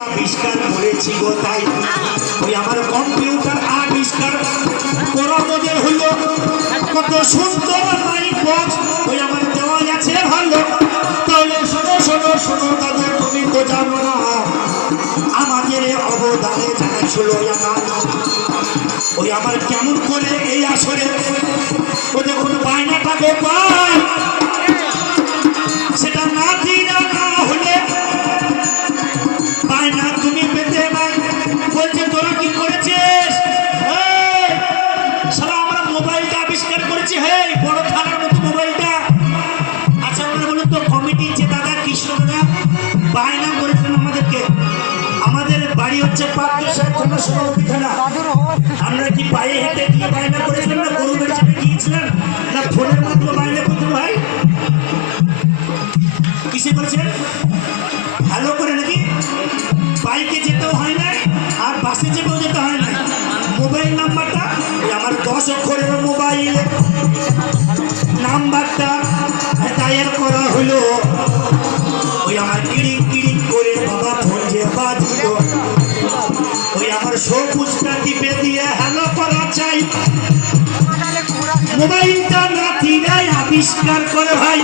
আবিষ্কার করেছি গো তাই ওই আমার কম্পিউটার আবিষ্কার করা মনে হলো কত সুন্দর মাইক বক্স ওই আমার দেওয়া আছে ভালো। তাহলে শোনো শোনো শোনো দাদু, তুমি তো জানো না আমাদের অবদানে জানাইছিল ওই আমার কেমন করে এই আসরে ও দেখুন বায়নাটাকে পায় সেটা না দিনা না হলে বায়না তুমি পেতে নাই। বলছে তোরা কি করেছিস? সারা আমরা মোবাইলটা আবিষ্কার করেছি, হে বড় থানার মতো মোবাইলটা। আচ্ছা আমরা বলুন তো কমিটির যে দাদা কৃষ্ণ দাদা বায়না করেছেন আমাদেরকে, আমাদের বাড়ি হচ্ছে আমরা কি পায়ে হেঁটে গিয়ে বায়না করেছিলাম না গরু বেচে গিয়েছিলেন না ফোনের মাধ্যমে বায়না করতেন ভাই? কিসে করেছেন? ভালো করে নাকি বাইকে যেতেও হয় না আর বাসে চেপেও যেতে হয় না। মোবাইল নাম্বারটা আমার 10 অক্ষরের মোবাইল নাম্বারটা দায়ের করা হলো ওই আমার কিড়িং কিড়িং করে বাবা ফোন যে বাজল ওই আমার সবুজটা টিপে দিয়ে হ্যালো করা চাই। মোবাইলটা নাতিরাই আবিষ্কার করে ভাই